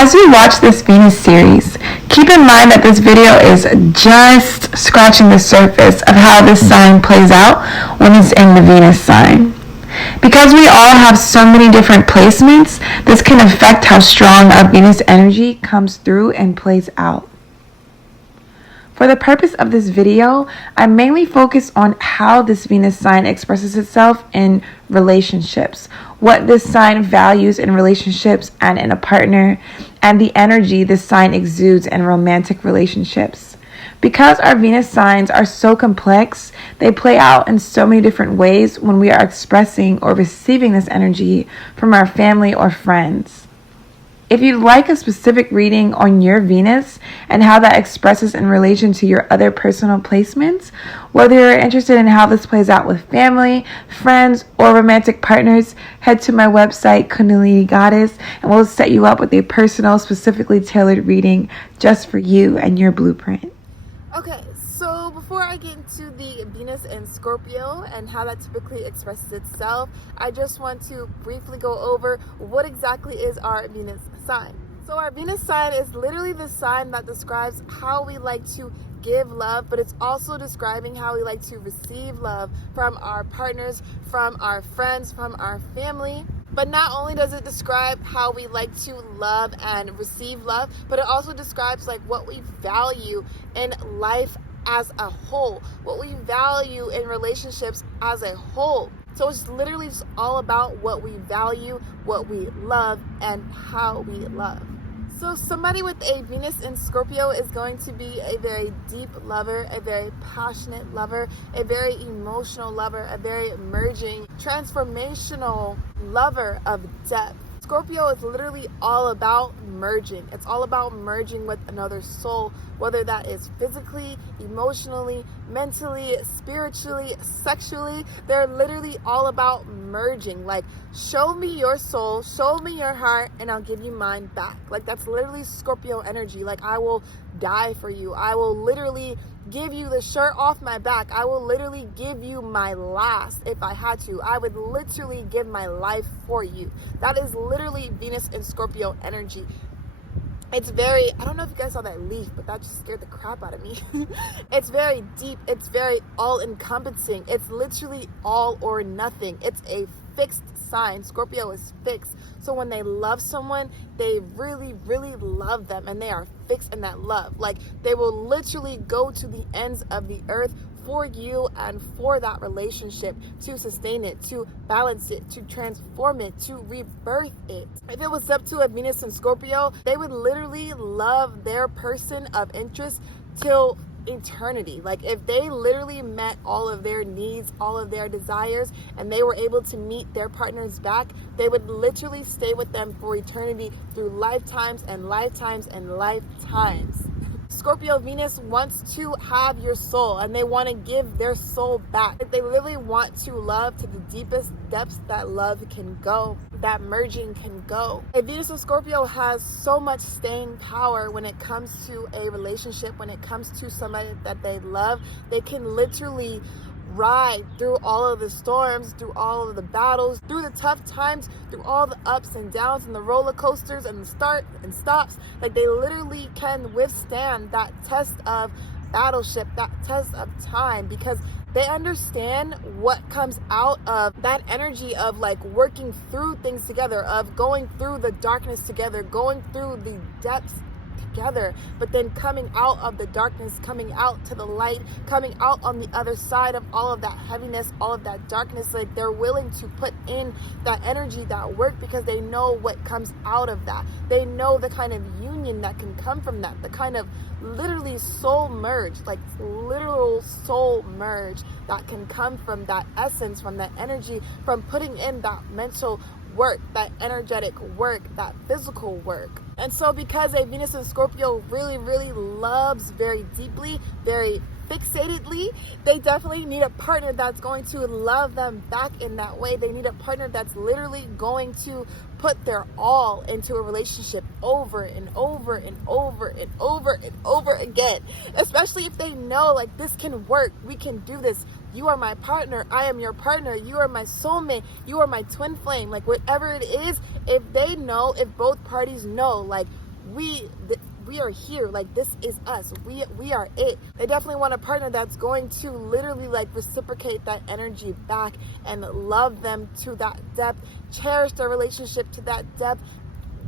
As you watch this Venus series, keep in mind that this video is just scratching the surface of how this sign plays out when it's in the Venus sign. Because we all have so many different placements, this can affect how strong our Venus energy comes through and plays out. For the purpose of this video, I mainly focus on how this Venus sign expresses itself in relationships, what this sign values in relationships and in a partner, and the energy this sign exudes in romantic relationships. Because our Venus signs are so complex, they play out in so many different ways when we are expressing or receiving this energy from our family or friends. If you'd like a specific reading on your Venus and how that expresses in relation to your other personal placements, whether you're interested in how this plays out with family, friends, or romantic partners, head to my website, Kundalini Goddess, and we'll set you up with a personal, specifically tailored reading just for you and your blueprint. Okay, so before I get into the Venus and Scorpio and how that typically expresses itself, I just want to briefly go over what exactly is our Venus sign. So our Venus sign is literally the sign that describes how we like to give love, but it's also describing how we like to receive love from our partners, from our friends, from our family. But not only does it describe how we like to love and receive love, but it also describes like what we value in life as a whole, what we value in relationships as a whole. So it's literally just all about what we value, what we love, and how we love. So somebody with a Venus in Scorpio is going to be a very deep lover, a very passionate lover, a very emotional lover, a very merging, transformational lover of depth. Scorpio is literally all about merging. It's all about merging with another soul, whether that is physically, emotionally, mentally, spiritually, sexually. They're literally all about merging. Like, show me your soul, show me your heart, and I'll give you mine back. Like, that's literally Scorpio energy. Like, I will die for you. I will literally give you the shirt off my back. I will literally give you my last if I had to. I would literally give my life for you. That is literally Venus and Scorpio energy. It's very, I don't know if you guys saw that leaf, but that just scared the crap out of me. It's very deep. It's very all-encompassing. It's literally all or nothing. It's a fixed sign. Scorpio is fixed. So when they love someone, they really, really love them, and they are fixed in that love. Like, they will literally go to the ends of the earth for you and for that relationship, to sustain it, to balance it, to transform it, to rebirth it. If it was up to a Venus and Scorpio, they would literally love their person of interest till eternity. Like, if they literally met all of their needs, all of their desires, and they were able to meet their partners back, they would literally stay with them for eternity through lifetimes and lifetimes and lifetimes. Scorpio Venus wants to have your soul, and they want to give their soul back. They literally want to love to the deepest depths that love can go, that merging can go. A Venus and Scorpio has so much staying power when it comes to a relationship, when it comes to somebody that they love. They can literally ride through all of the storms, through all of the battles, through the tough times, through all the ups and downs and the roller coasters and the start and stops. Like, they literally can withstand that test of battleship, that test of time, because they understand what comes out of that energy of like working through things together, of going through the darkness together, going through the depths together, but then coming out of the darkness, coming out to the light, coming out on the other side of all of that heaviness, all of that darkness. Like, they're willing to put in that energy, that work, because they know what comes out of that. They know the kind of union that can come from that, the kind of literally soul merge, like literal soul merge that can come from that essence, from that energy, from putting in that mental work, that energetic work, that physical work. And so because a Venus and Scorpio really, really loves very deeply, very fixatedly, they definitely need a partner that's going to love them back in that way. They need a partner that's literally going to put their all into a relationship over and over and over and over and over again. Especially if they know, like, this can work. We can do this. You are my partner. I am your partner. You are my soulmate. You are my twin flame. Like, whatever it is, if they know, if both parties know, like, we are here, like this is us, we are it. They definitely want a partner that's going to literally like reciprocate that energy back and love them to that depth, cherish their relationship to that depth,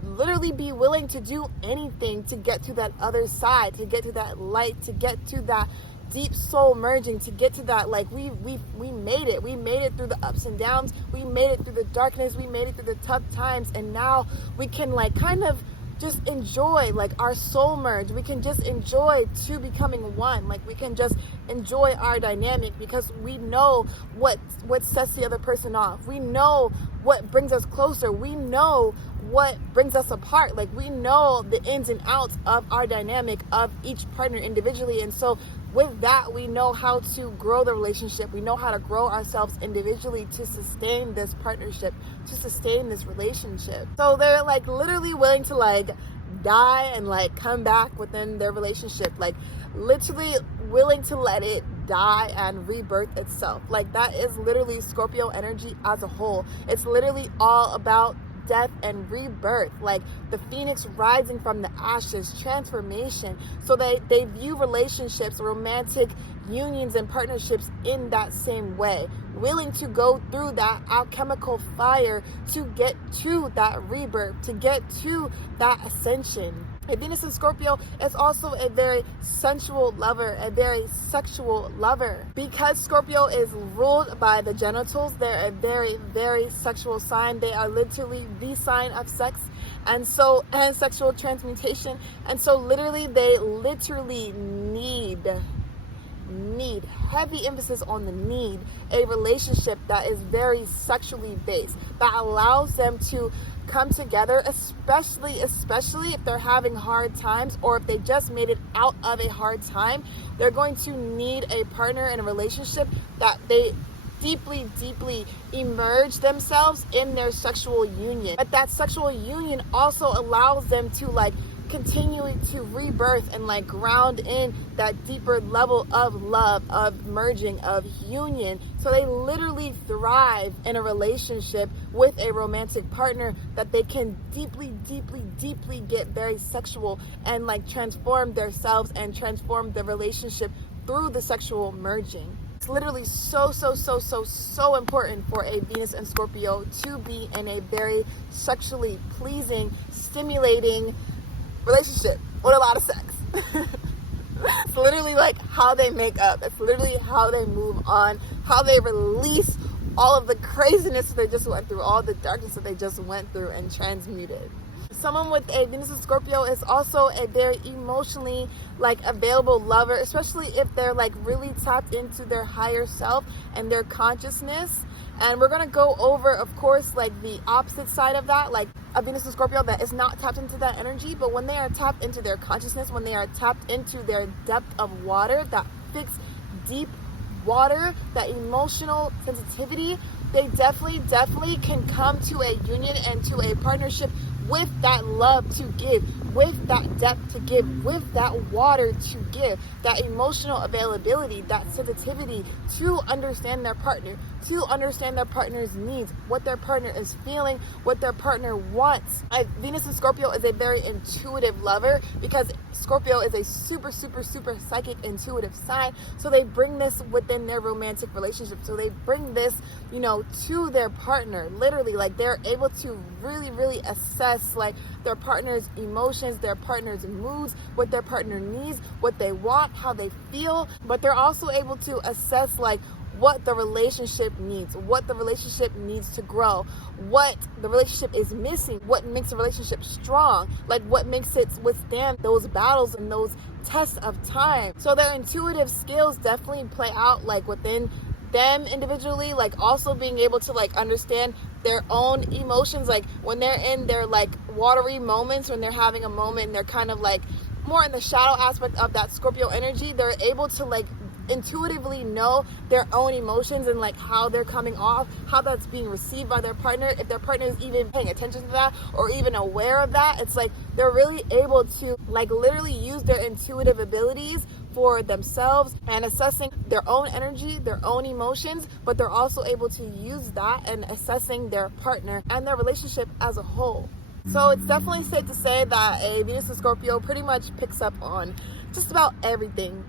literally be willing to do anything to get to that other side, to get to that light, to get to that deep soul merging, to get to that, like we made it through the ups and downs, we made it through the darkness, we made it through the tough times, and now we can like kind of just enjoy like our soul merge. We can just enjoy two becoming one. Like we can just enjoy our dynamic because we know what sets the other person off. We know what brings us closer. We know what brings us apart. Like we know the ins and outs of our dynamic of each partner individually. And so with that, we know how to grow the relationship. We know how to grow ourselves individually to sustain this partnership, to sustain this relationship. So they're like literally willing to like die and like come back within their relationship, like literally willing to let it die and rebirth itself. Like that is literally Scorpio energy as a whole. It's literally all about death and rebirth, like the phoenix rising from the ashes, transformation. So they view relationships, romantic unions and partnerships in that same way, willing to go through that alchemical fire to get to that rebirth, to get to that ascension. Venus in Scorpio is also a very sensual lover, a very sexual lover. Because Scorpio is ruled by the genitals, they're a very, very sexual sign. They are literally the sign of sex and sexual transmutation. And so literally they literally need heavy emphasis on the need, a relationship that is very sexually based, that allows them to come together, especially if they're having hard times or if they just made it out of a hard time. They're going to need a partner in a relationship that they deeply immerse themselves in their sexual union. But that sexual union also allows them to like continuing to rebirth and like ground in that deeper level of love, of merging, of union. So they literally thrive in a relationship with a romantic partner that they can deeply get very sexual and like transform themselves and transform the relationship through the sexual merging. It's literally so important for a Venus and Scorpio to be in a very sexually pleasing, stimulating relationship with a lot of sex. It's literally like how they make up. It's literally how they move on, how they release all of the craziness that they just went through, all the darkness that they just went through and transmuted. Someone with a Venus and Scorpio is also a very emotionally like available lover, especially if they're like really tapped into their higher self and their consciousness. And we're going to go over, of course, like the opposite side of that, like a Venus and Scorpio that is not tapped into that energy. But when they are tapped into their consciousness, when they are tapped into their depth of water, that fixed deep water, that emotional sensitivity, they definitely can come to a union and to a partnership with that love to give, with that depth to give, with that water to give, that emotional availability, that sensitivity to understand their partner, to understand their partner's needs, what their partner is feeling, what their partner wants. Venus in Scorpio is a very intuitive lover because Scorpio is a super psychic, intuitive sign. So they bring this within their romantic relationship. So they bring this, to their partner. Literally, like they're able to really assess like their partner's emotions, their partner's moods, what their partner needs, what they want, how they feel. But they're also able to assess like what the relationship needs, what the relationship needs to grow, what the relationship is missing, what makes a relationship strong, like what makes it withstand those battles and those tests of time. So their intuitive skills definitely play out like within them individually, like also being able to like understand their own emotions, like when they're in their like watery moments, when they're having a moment and they're kind of like more in the shadow aspect of that Scorpio energy, they're able to like intuitively know their own emotions and like how they're coming off, how that's being received by their partner, if their partner is even paying attention to that or even aware of that. It's like they're really able to like literally use their intuitive abilities for themselves and assessing their own energy, their own emotions, but they're also able to use that and assessing their partner and their relationship as a whole. So it's definitely safe to say that a Venus and Scorpio pretty much picks up on just about everything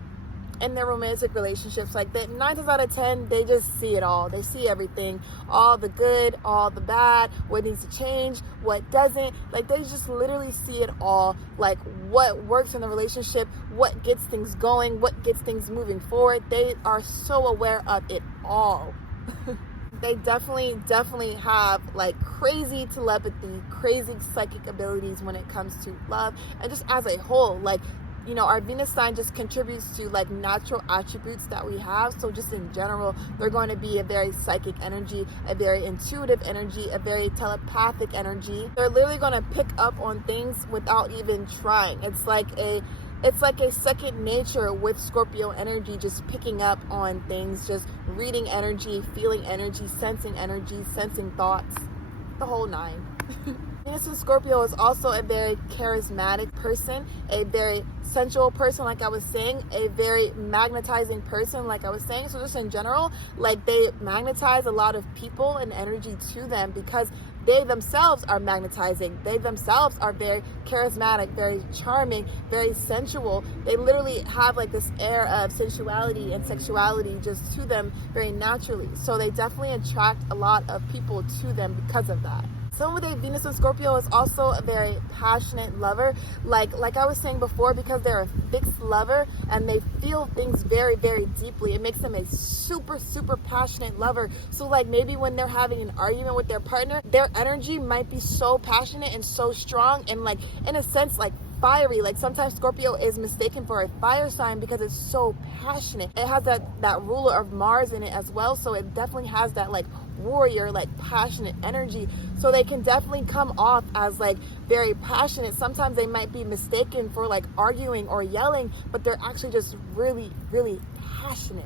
in their romantic relationships. Like, 9 times out of 10, they just see it all. They see everything, all the good, all the bad, what needs to change, what doesn't. Like, they just literally see it all. Like, what works in the relationship, what gets things going, what gets things moving forward. They are so aware of it all. They definitely have like crazy telepathy, crazy psychic abilities when it comes to love, and just as a whole, like, you know, our Venus sign just contributes to like natural attributes that we have. So just in general, they're going to be a very psychic energy, a very intuitive energy, a very telepathic energy. They're literally going to pick up on things without even trying. It's like a second nature with Scorpio energy, just picking up on things, just reading energy, feeling energy, sensing thoughts, the whole nine. Venus in Scorpio is also a very charismatic person, a very sensual person, like I was saying, a very magnetizing person, like I was saying. So just in general, like, they magnetize a lot of people and energy to them because they themselves are magnetizing. They themselves are very charismatic, very charming, very sensual. They literally have like this air of sensuality and sexuality just to them very naturally. So they definitely attract a lot of people to them because of that. Someone with a Venus in Scorpio is also a very passionate lover. Like I was saying before, because they're a fixed lover and they feel things very, very deeply, it makes them a super, super passionate lover. So like maybe when they're having an argument with their partner, their energy might be so passionate and so strong and like, in a sense, like fiery. Like sometimes Scorpio is mistaken for a fire sign because it's so passionate. It has that ruler of Mars in it as well. So it definitely has that like warrior, like passionate energy. So they can definitely come off as like very passionate. Sometimes they might be mistaken for like arguing or yelling, but they're actually just really, really passionate.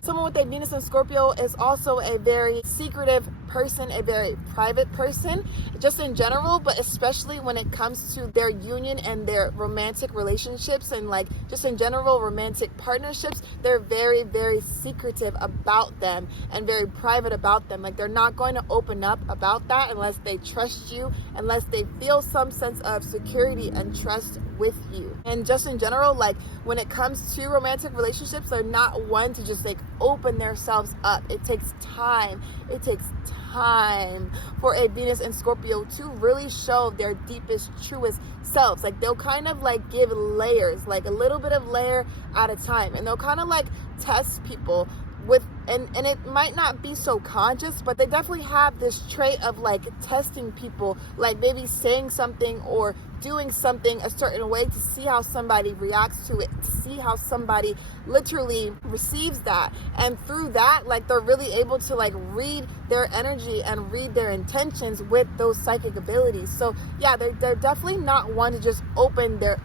Someone with a Venus in Scorpio is also a very secretive person, a very private person, just in general, but especially when it comes to their union and their romantic relationships and like just in general romantic partnerships. They're very, very secretive about them and very private about them. Like they're not going to open up about that unless they trust you, unless they feel some sense of security and trust with you. And just in general, like when it comes to romantic relationships, they're not one to just like open themselves up. It takes time. It takes time for a Venus and Scorpio to really show their deepest, truest selves. Like they'll kind of like give layers, like a little bit of layer at a time, and they'll kind of like test people with, and it might not be so conscious, but they definitely have this trait of like testing people, like maybe saying something or doing something a certain way to see how somebody reacts to it, to see how somebody literally receives that. And through that, like they're really able to like read their energy and read their intentions with those psychic abilities. So yeah, they're definitely not one to just open their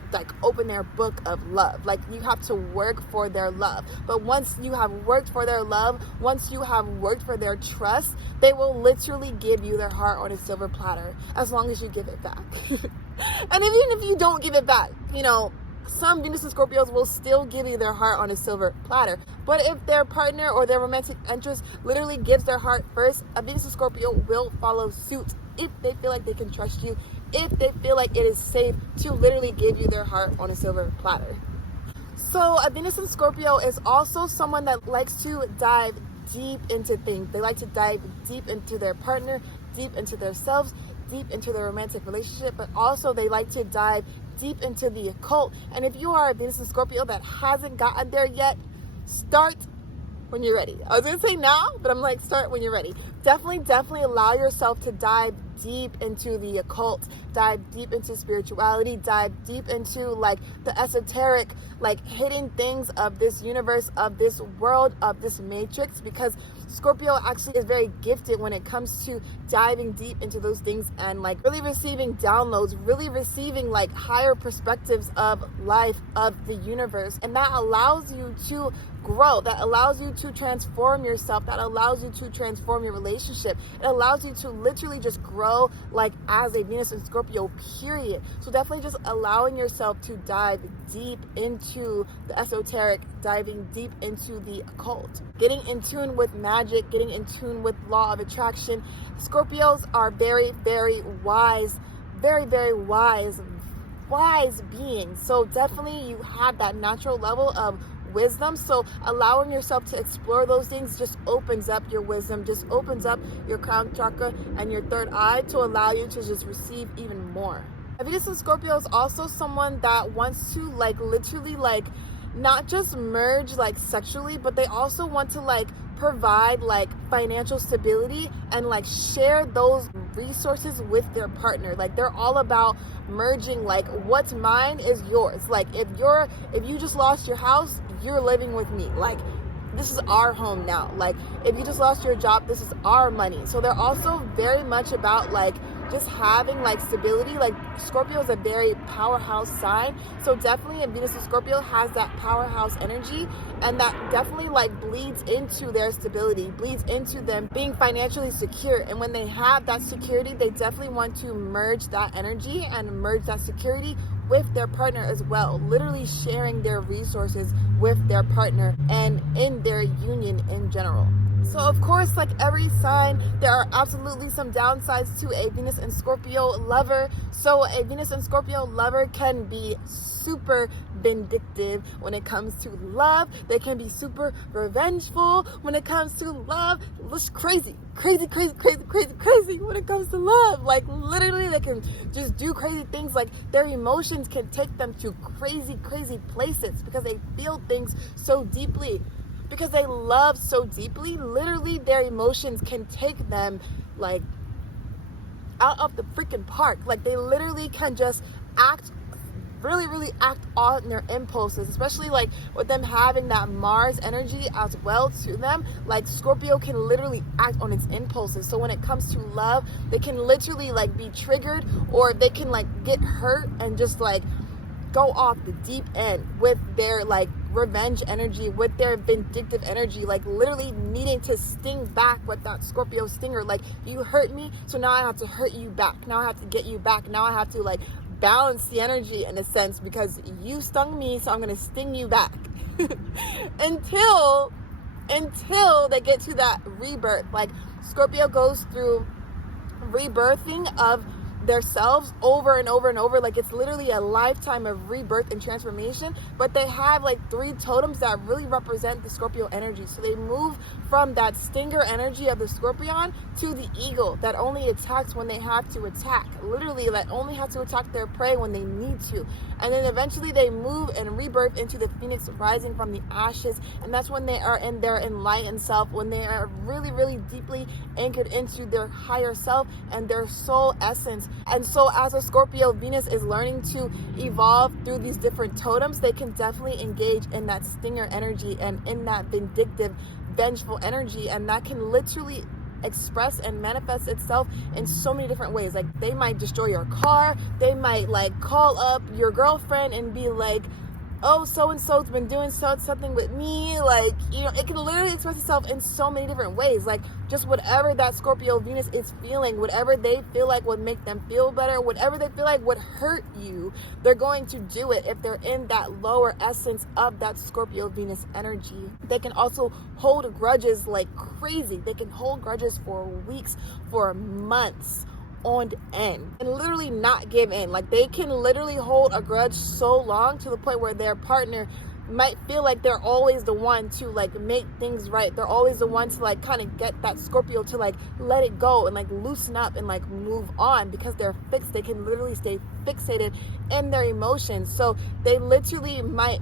book of love. Like you have to work for their love. But once you have worked for their love, once you have worked for their trust, they will literally give you their heart on a silver platter, as long as you give it back. And even if you don't give it back, you know, some Venus and Scorpios will still give you their heart on a silver platter. But if their partner or their romantic interest literally gives their heart first, a Venus and Scorpio will follow suit if they feel like they can trust you, if they feel like it is safe to literally give you their heart on a silver platter. So a Venus and Scorpio is also someone that likes to dive deep into things. They like to dive deep into their partner, deep into themselves, deep into their romantic relationship, but also they like to dive deep into the occult. And if you are a Venus and Scorpio that hasn't gotten there yet, start when you're ready. I was gonna say now, but I'm like, start when you're ready. Definitely allow yourself to dive deep into the occult, dive deep into spirituality, dive deep into like the esoteric, like hidden things of this universe, of this world, of this matrix, because Scorpio actually is very gifted when it comes to diving deep into those things and like really receiving downloads, really receiving like higher perspectives of life, of the universe. And that allows you to grow, that allows you to transform yourself, that allows you to transform your relationship. It allows you to literally just grow like as a Venus and Scorpio, period. So definitely just allowing yourself to dive deep into the esoteric, diving deep into the occult, getting in tune with magic, getting in tune with law of attraction. Scorpios are very, very wise, very, very wise being. So definitely you have that natural level of wisdom. So allowing yourself to explore those things just opens up your wisdom, just opens up your crown chakra and your third eye to allow you to just receive even more. Venus in Scorpio is also someone that wants to literally not just merge sexually, but they also want to provide financial stability and share those resources with their partner. They're all about merging, what's mine is yours. If you just lost your house, you're living with me. This is our home now. If you just lost your job, this is our money. So they're also very much about just having stability. Scorpio is a very powerhouse sign, so definitely Venus in Scorpio has that powerhouse energy, and that definitely bleeds into their stability, bleeds into them being financially secure. And when they have that security, they definitely want to merge that energy and merge that security with their partner as well, literally sharing their resources with their partner and in their union in general. So of course, like every sign, there are absolutely some downsides to a Venus and Scorpio lover. So a Venus and Scorpio lover can be super vindictive when it comes to love. They can be super revengeful when it comes to love. Just crazy when it comes to love. Like literally they can just do crazy things. Like their emotions can take them to crazy places because they feel things so deeply. Because they love so deeply, literally their emotions can take them like out of the freaking park. Like they literally can just really act on their impulses, especially like with them having that Mars energy as well to them. Like Scorpio can literally act on its impulses. So when it comes to love, they can literally like be triggered, or they can like get hurt and just like go off the deep end with their like revenge energy, with their vindictive energy, like literally needing to sting back with that Scorpio stinger. Like, you hurt me, so now I have to hurt you back. Now I have to get you back. Now I have to like balance the energy in a sense because you stung me, so I'm gonna sting you back until they get to that rebirth. Like Scorpio goes through rebirthing of themselves over and over. Like it's literally a lifetime of rebirth and transformation. But they have like 3 totems that really represent the Scorpio energy. So they move from that stinger energy of the Scorpion to the eagle that only attacks when they have to attack. Literally, that only has to attack their prey when they need to. And then eventually they move and rebirth into the phoenix rising from the ashes. And that's when they are in their enlightened self, when they are really deeply anchored into their higher self and their soul essence. And so as a Scorpio, Venus is learning to evolve through these different totems. They can definitely engage in that stinger energy and in that vindictive, vengeful energy. And that can literally express and manifest itself in so many different ways. Like they might destroy your car. They might like call up your girlfriend and be like, oh, so-and-so's been doing something with me. Like, you know, it can literally express itself in so many different ways. Like just whatever that Scorpio Venus is feeling, whatever they feel like would make them feel better, whatever they feel like would hurt you, they're going to do it if they're in that lower essence of that Scorpio Venus energy. They can also hold grudges like crazy. They can hold grudges for weeks, for months on end, and literally not give in. Like they can literally hold a grudge so long to the point where their partner might feel like they're always the one to like make things right. They're always the one to like kind of get that Scorpio to like let it go and like loosen up and like move on, because they're fixed. They can literally stay fixated in their emotions. So they literally might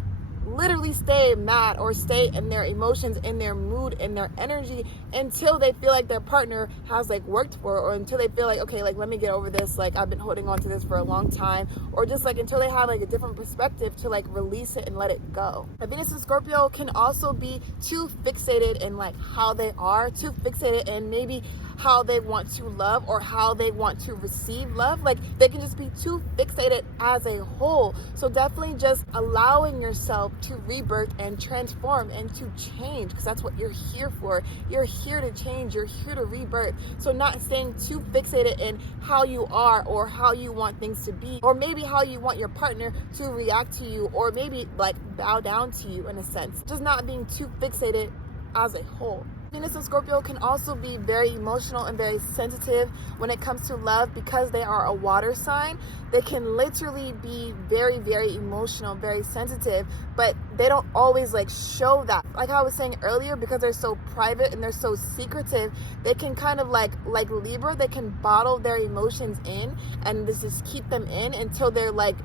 stay mad or stay in their emotions, in their mood, in their energy, until they feel like their partner has like worked for it, or until they feel like, okay, like let me get over this, like I've been holding on to this for a long time, or just like until they have like a different perspective to like release it and let it go. A Venus in Scorpio can also be too fixated in like how they are, too fixated in maybe how they want to love or how they want to receive love. Like they can just be too fixated as a whole. So definitely just allowing yourself to rebirth and transform and to change, because that's what you're here for. You're here to change. You're here to rebirth. So not staying too fixated in how you are or how you want things to be, or maybe how you want your partner to react to you, or maybe like bow down to you in a sense. Just not being too fixated as a whole. Venus and Scorpio can also be very emotional and very sensitive when it comes to love because they are a water sign. They can literally be very, very emotional, very sensitive, but they don't always like show that. Like I was saying earlier, because they're so private and they're so secretive, they can kind of like Libra, they can bottle their emotions in and just keep them in until they're like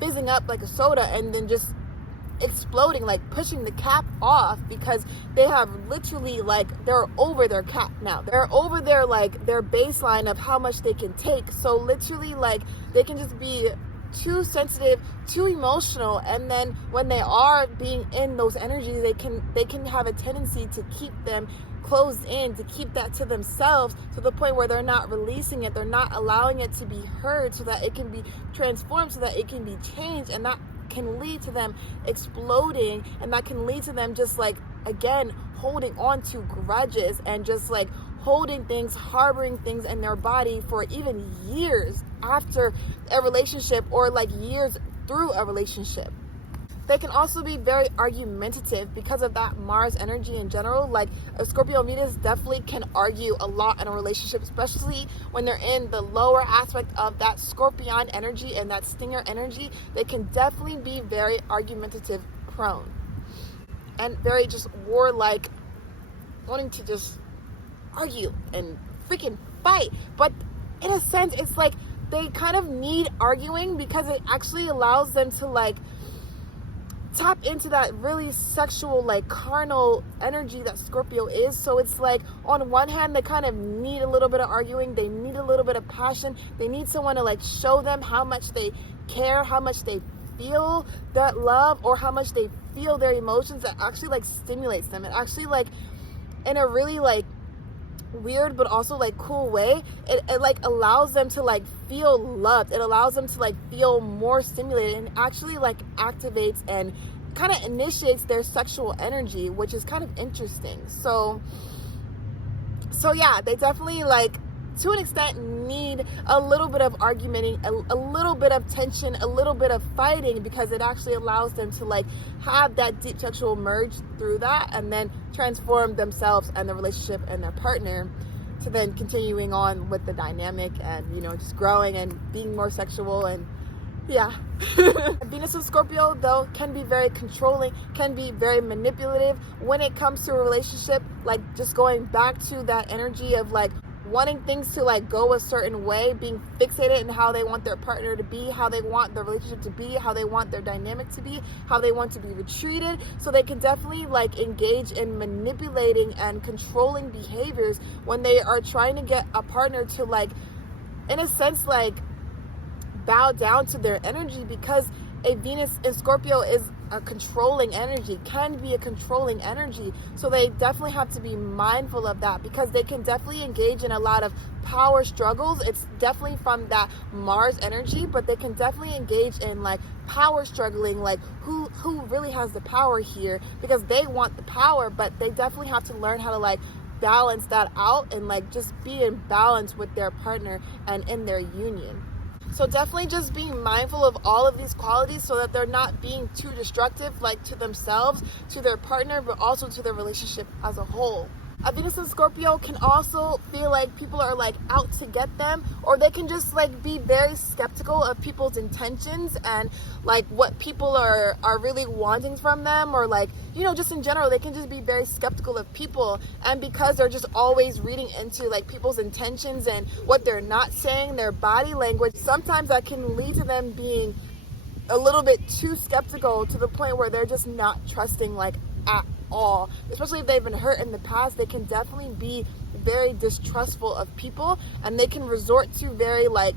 fizzing up like a soda and then just exploding, like pushing the cap off, because they have literally like, they're over their cap now. They're over their like their baseline of how much they can take. So literally like they can just be too sensitive, too emotional, and then when they are being in those energies, they can have a tendency to keep them closed in, to keep that to themselves, to the point where they're not releasing it, they're not allowing it to be heard, so that it can be transformed, so that it can be changed, and that can lead to them exploding, and that can lead to them just like, again, holding on to grudges and just like holding things, harboring things in their body for even years after a relationship, or like years through a relationship. They can also be very argumentative because of that Mars energy in general. Like a Scorpio Venus definitely can argue a lot in a relationship, especially when they're in the lower aspect of that Scorpion energy and that stinger energy. They can definitely be very argumentative prone and very just warlike, wanting to just argue and freaking fight. But in a sense, it's like they kind of need arguing because it actually allows them to like tap into that really sexual, like carnal energy that Scorpio is. So it's like, on one hand, they kind of need a little bit of arguing, they need a little bit of passion, they need someone to like show them how much they care, how much they feel that love, or how much they feel their emotions, that actually like stimulates them. It actually like, in a really like weird but also like cool way, it like allows them to like feel loved. It allows them to like feel more stimulated, and actually like activates and kind of initiates their sexual energy, which is kind of interesting. So yeah, they definitely like, to an extent, need a little bit of argumenting, a little bit of tension, a little bit of fighting, because it actually allows them to like have that deep sexual merge through that, and then transform themselves and the relationship and their partner, to then continuing on with the dynamic and, you know, just growing and being more sexual. And yeah. Venus and Scorpio, though, can be very controlling, can be very manipulative when it comes to a relationship. Like, just going back to that energy of like wanting things to like go a certain way, being fixated in how they want their partner to be, how they want the relationship to be, how they want their dynamic to be, how they want to be treated. So they can definitely like engage in manipulating and controlling behaviors when they are trying to get a partner to like, in a sense, like bow down to their energy, because a Venus in Scorpio is a controlling energy, can be a controlling energy. So they definitely have to be mindful of that, because they can definitely engage in a lot of power struggles. It's definitely from that Mars energy, but they can definitely engage in like power struggling, like who really has the power here, because they want the power, but they definitely have to learn how to like balance that out and like just be in balance with their partner and in their union. So definitely just being mindful of all of these qualities, so that they're not being too destructive, like to themselves, to their partner, but also to their relationship as a whole. A Venus in Scorpio can also feel like people are like out to get them, or they can just like be very skeptical of people's intentions and like what people are really wanting from them, or like, you know, just in general, they can just be very skeptical of people. And because they're just always reading into like people's intentions and what they're not saying, their body language, sometimes that can lead to them being a little bit too skeptical, to the point where they're just not trusting like at all. Especially if they've been hurt in the past, they can definitely be very distrustful of people, and they can resort to very like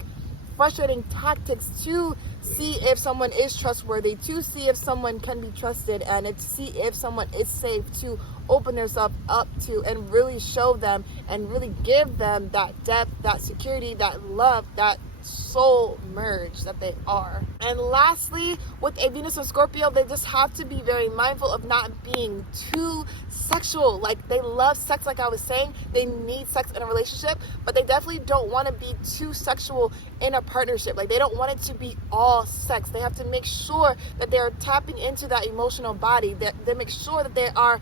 frustrating tactics to see if someone is trustworthy, to see if someone can be trusted, and to see if someone is safe to open themselves up to, and really show them and really give them that depth, that security, that love, that soul merge that they are. And lastly, with a Venus and Scorpio, they just have to be very mindful of not being too sexual. Like, they love sex, like I was saying. They need sex in a relationship, but they definitely don't want to be too sexual in a partnership. Like, they don't want it to be all sex. They have to make sure that they're tapping into that emotional body. They make sure that they are,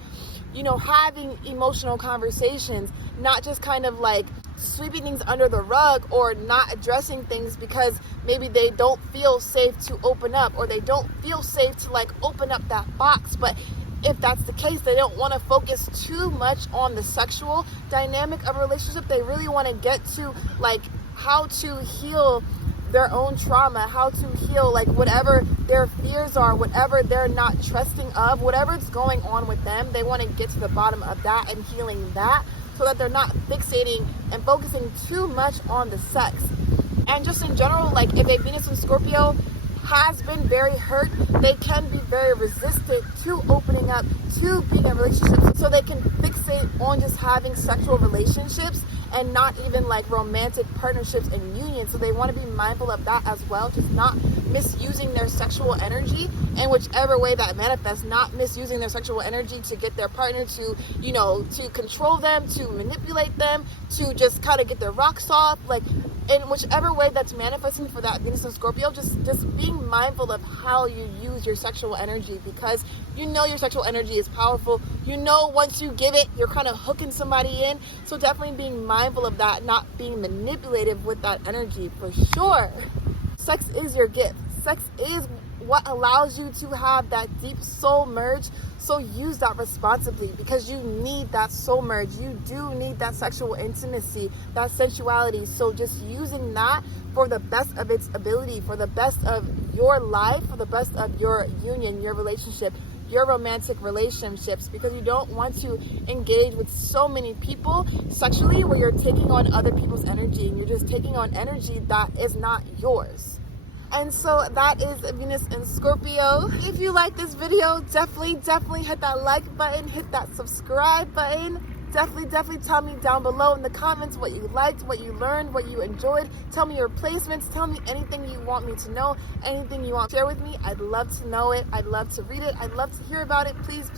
having emotional conversations, not just kind of like sweeping things under the rug or not addressing things because maybe they don't feel safe to open up, or they don't feel safe to like open up that box. But if that's the case, they don't want to focus too much on the sexual dynamic of a relationship. They really want to get to like how to heal their own trauma, how to heal like whatever their fears are, whatever they're not trusting of, whatever's going on with them. They want to get to the bottom of that and healing that, so that they're not fixating and focusing too much on the sex. And just in general, like if a Venus and Scorpio has been very hurt, they can be very resistant to opening up, to being in relationships, so they can fixate on just having sexual relationships and not even like romantic partnerships and unions. So they want to be mindful of that as well, just not misusing their sexual energy in whichever way that manifests, not misusing their sexual energy to get their partner to, to control them, to manipulate them, to just kind of get their rocks off, like in whichever way that's manifesting for that Venus and Scorpio. Just being mindful of how you use your sexual energy, because your sexual energy is powerful. Once you give it, you're kind of hooking somebody in. So definitely being mindful of that, not being manipulative with that energy for sure. Sex is your gift. Sex is what allows you to have that deep soul merge. So use that responsibly, because you need that soul merge. You do need that sexual intimacy, that sensuality. So just using that for the best of its ability, for the best of your life, for the best of your union, your relationship, your romantic relationships, because you don't want to engage with so many people sexually where you're taking on other people's energy and you're just taking on energy that is not yours. And so that is Venus and Scorpio. If you like this video, definitely hit that like button, hit that subscribe button. Definitely tell me down below in the comments what you liked, what you learned, what you enjoyed. Tell me your placements. Tell me anything you want me to know, anything you want to share with me. I'd love to know it. I'd love to read it. I'd love to hear about it. Please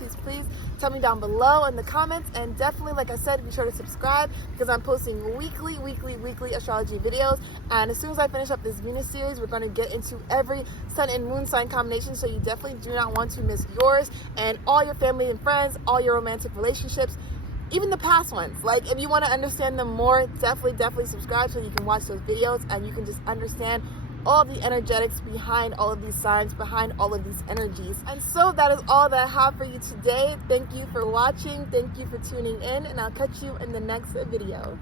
tell me down below in the comments. And definitely, like I said, be sure to subscribe, because I'm posting weekly astrology videos. And as soon as I finish up this Venus series, we're going to get into every sun and moon sign combination. So you definitely do not want to miss yours and all your family and friends, all your romantic relationships, even the past ones. Like, if you want to understand them more, definitely subscribe so you can watch those videos and you can just understand all the energetics behind all of these signs, behind all of these energies. And so that is all that I have for you today. Thank you for watching. Thank you for tuning in, and I'll catch you in the next video.